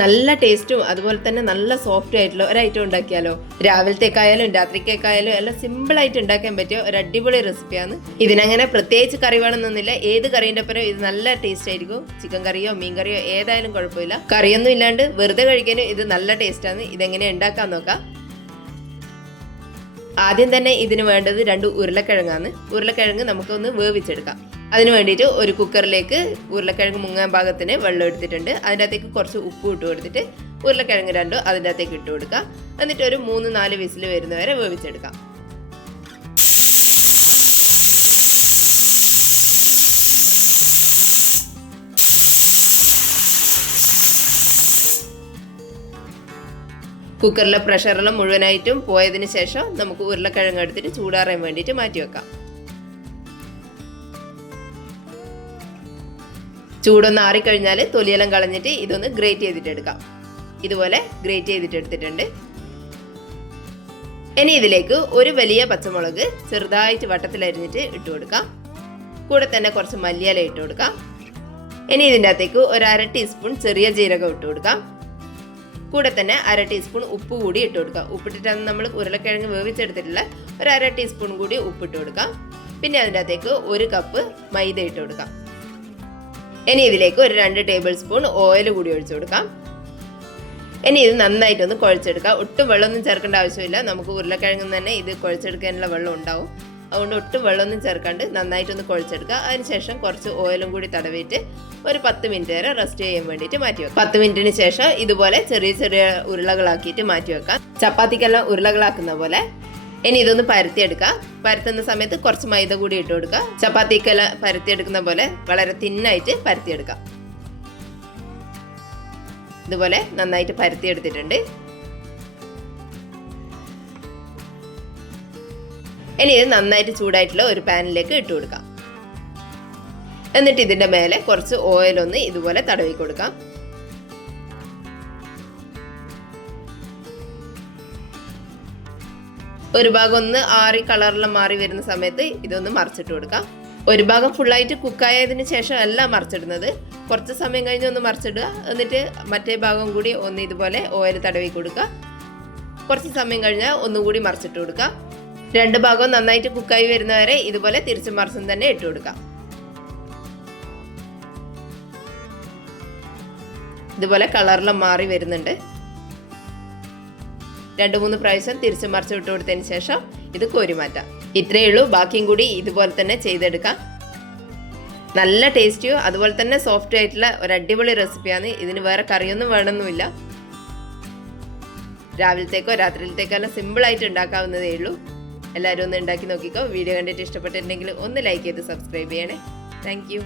നല്ല ടേസ്റ്റും അതുപോലെ തന്നെ നല്ല സോഫ്റ്റ് ആയിട്ടുള്ള ഒരു ഐറ്റം ഉണ്ടാക്കിയാലോ. രാവിലത്തേക്കായാലും രാത്രിക്കേക്കായാലും എല്ലാം സിമ്പിളായിട്ട് ഉണ്ടാക്കാൻ പറ്റിയ ഒരു അടിപൊളി റെസിപ്പിയാണ്. ഇതിനങ്ങനെ പ്രത്യേകിച്ച് കറി വേണമെന്നൊന്നുമില്ല. ഏത് കറീൻ്റെ ഒപ്പം ഇത് നല്ല ടേസ്റ്റ് ആയിരിക്കും. ചിക്കൻ കറിയോ മീൻ കറിയോ ഏതായാലും കുഴപ്പമില്ല. കറിയൊന്നും ഇല്ലാണ്ട് വെറുതെ കഴിക്കാനും ഇത് നല്ല ടേസ്റ്റാണ്. ഇതെങ്ങനെ ഉണ്ടാക്കാൻ നോക്കാം. ആദ്യം തന്നെ ഇതിന് വേണ്ടത് 2 ഉരുളക്കിഴങ്ങാണ്. ഉരുളക്കിഴങ്ങ് നമുക്കൊന്ന് വേവിച്ചെടുക്കാം. അതിന് വേണ്ടിയിട്ട് ഒരു കുക്കറിലേക്ക് ഉരുളക്കിഴങ്ങ് മുങ്ങാൻ പാകത്തിന് വെള്ളം എടുത്തിട്ടുണ്ട്. അതിൻ്റെ അകത്തേക്ക് കുറച്ച് ഉപ്പ് ഇട്ട് കൊടുത്തിട്ട് ഉരുളക്കിഴങ്ങ് 2 അതിൻ്റെ അകത്തേക്ക് ഇട്ട് കൊടുക്കാം. എന്നിട്ട് ഒരു 3-4 വിസിൽ വരുന്നവരെ വേവിച്ചെടുക്കാം. കുക്കറിലെ പ്രഷറെല്ലാം മുഴുവനായിട്ടും പോയതിന് ശേഷം നമുക്ക് ഉരുളക്കിഴങ്ങ് എടുത്തിട്ട് ചൂടാറാൻ വേണ്ടിയിട്ട് മാറ്റി വെക്കാം. ചൂടൊന്ന് ആറിക്കഴിഞ്ഞാൽ തൊലിയെല്ലാം കളഞ്ഞിട്ട് ഇതൊന്ന് ഗ്രേറ്റ് ചെയ്തിട്ട് എടുക്കാം. ഇതുപോലെ ഗ്രേറ്റ് ചെയ്തിട്ട് എടുത്തിട്ടുണ്ട്. ഇനി ഇതിലേക്ക് ഒരു വലിയ പച്ചമുളക് ചെറുതായിട്ട് വട്ടത്തിലരിഞ്ഞിട്ട് ഇട്ട് കൊടുക്കാം. കൂടെ തന്നെ കുറച്ച് മല്ലിയില ഇട്ട് കൊടുക്കാം. ഇനി ഇതിൻ്റെ അകത്തേക്ക് ഒരു 1/2 ടീസ്പൂൺ ചെറിയ ജീരകം ഇട്ട് കൊടുക്കാം. കൂടെ തന്നെ 1/2 ടീസ്പൂൺ ഉപ്പ് കൂടി ഇട്ട് കൊടുക്കാം. ഉപ്പിട്ടിട്ടാണ് നമ്മൾ ഉരുളക്കിഴങ്ങ് വേവിച്ചെടുത്തിട്ടുള്ള ഒരു 1/2 ടീസ്പൂൺ കൂടി ഉപ്പിട്ട് കൊടുക്കാം. പിന്നെ അതിൻ്റെ അകത്തേക്ക് 1 കപ്പ് മൈദ ഇട്ട് കൊടുക്കാം. ഇനി ഇതിലേക്ക് ഒരു 2 ടേബിൾ സ്പൂൺ ഓയിൽ കൂടി ഒഴിച്ചു കൊടുക്കാം. ഇനി ഇത് നന്നായിട്ടൊന്ന് കുഴച്ചെടുക്കാം. ഒട്ടും വെള്ളമൊന്നും ചേർക്കേണ്ട ആവശ്യമില്ല. നമുക്ക് ഉരുളക്കിഴങ്ങിൽ തന്നെ ഇത് കുഴച്ചെടുക്കാനുള്ള വെള്ളം ഉണ്ടാവും. അതുകൊണ്ട് ഒട്ടും വെള്ളമൊന്നും ചേർക്കാണ്ട് നന്നായിട്ടൊന്ന് കുഴച്ചെടുക്കുക. അതിനുശേഷം കുറച്ച് ഓയിലും കൂടി തടവിയിട്ട് ഒരു 10 മിനിറ്റ് വരെ റെസ്റ്റ് ചെയ്യാൻ വേണ്ടിയിട്ട് മാറ്റി വെക്കാം. 10 മിനിറ്റിന് ശേഷം ഇതുപോലെ ചെറിയ ചെറിയ ഉരുളകളാക്കിയിട്ട് മാറ്റി വെക്കാം. ചപ്പാത്തിക്കെല്ലാം ഉരുളകളാക്കുന്ന പോലെ. ഇനി ഇതൊന്ന് പരത്തിയെടുക്കാം. പരത്തുന്ന സമയത്ത് കുറച്ച് മൈദ കൂടി ഇട്ട് കൊടുക്കുക. ചപ്പാത്തിക്കെല്ലാം പരത്തിയെടുക്കുന്ന പോലെ വളരെ തിന്നായിട്ട് പരത്തിയെടുക്കാം. ഇതുപോലെ നന്നായിട്ട് പരത്തിയെടുത്തിട്ടുണ്ട്. ഇനി ഇത് നന്നായിട്ട് ചൂടായിട്ടുള്ള ഒരു പാനിലേക്ക് ഇട്ട് കൊടുക്കാം. എന്നിട്ട് ഇതിൻ്റെ മേലെ കുറച്ച് ഓയിലൊന്ന് ഇതുപോലെ തടവി കൊടുക്കാം. ഒരു ഭാഗം ഒന്ന് ആറി കളറെല്ലാം മാറി വരുന്ന സമയത്ത് ഇതൊന്ന് മറിച്ചിട്ട് കൊടുക്കാം. ഒരു ഭാഗം ഫുള്ളായിട്ട് കുക്കായതിന് ശേഷം അല്ല മറിച്ചിടുന്നത്. കുറച്ച് സമയം കഴിഞ്ഞ് ഒന്ന് മറിച്ചിടുക. എന്നിട്ട് മറ്റേ ഭാഗം കൂടി ഒന്ന് ഇതുപോലെ ഓയിൽ തടവി കൊടുക്കുക. കുറച്ച് സമയം കഴിഞ്ഞാൽ ഒന്നുകൂടി മറിച്ചിട്ട് കൊടുക്കുക. 2 ഭാഗവും നന്നായിട്ട് കുക്കായി വരുന്നവരെ ഇതുപോലെ തിരിച്ചും മറിച്ചും തന്നെ ഇട്ട് കൊടുക്കാം. ഇതുപോലെ കളറെല്ലാം മാറി വരുന്നുണ്ട്. 2-3 പ്രാവശ്യം തിരിച്ചു മറിച്ച് ഇട്ട് കൊടുത്തതിന് ശേഷം ഇത് കോരി മാറ്റാം. ഇത്രയേ ഉള്ളൂ. ബാക്കിയും കൂടി ഇതുപോലെ തന്നെ ചെയ്തെടുക്കാം. നല്ല ടേസ്റ്റിയോ അതുപോലെ തന്നെ സോഫ്റ്റ് ആയിട്ടുള്ള ഒരു അടിപൊളി റെസിപ്പിയാണ്. ഇതിന് വേറെ കറിയൊന്നും വേണമെന്നില്ല. രാവിലത്തേക്കോ രാത്രിയിലത്തേക്കോ എല്ലാം സിമ്പിളായിട്ട് ഉണ്ടാക്കാവുന്നതേ ഉള്ളൂ. എല്ലാവരും ഒന്ന് ഉണ്ടാക്കി നോക്കിക്കോ. വീഡിയോ കണ്ടിട്ട് ഇഷ്ടപ്പെട്ടിട്ടുണ്ടെങ്കിൽ ഒന്ന് ലൈക്ക് ചെയ്ത് സബ്സ്ക്രൈബ് ചെയ്യണേ. Thank you.